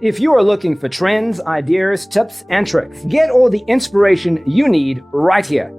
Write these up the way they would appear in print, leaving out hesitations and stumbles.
If you are looking for trends, ideas, tips, and tricks, get all the inspiration you need right here.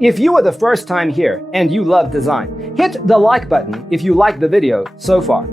If you are the first time here and you love design, hit the like button if you like the video so far.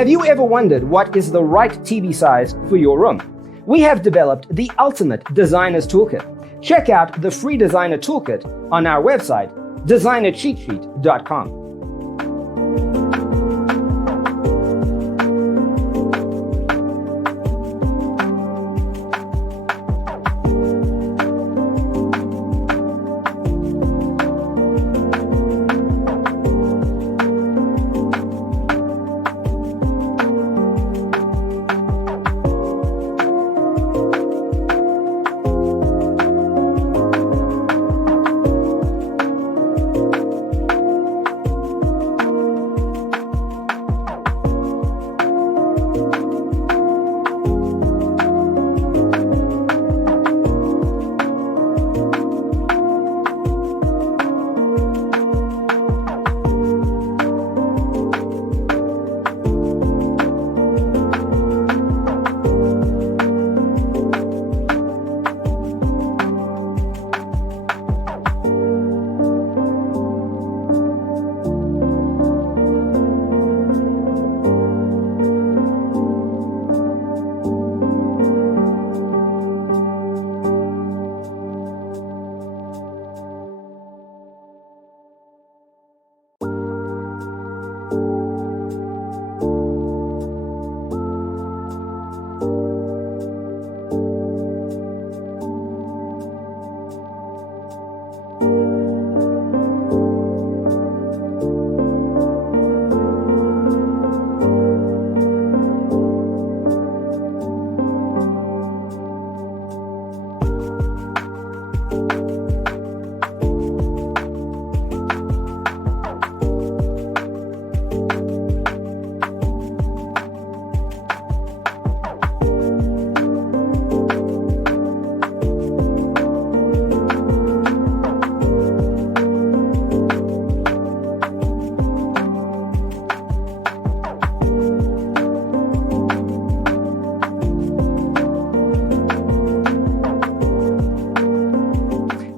Have you ever wondered what is the right TV size for your room? We have developed the ultimate designer's toolkit. Check out the free designer toolkit on our website, designercheatsheet.com.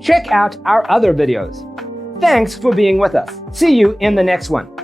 Check out our other videos. Thanks for being with us. See you in the next one.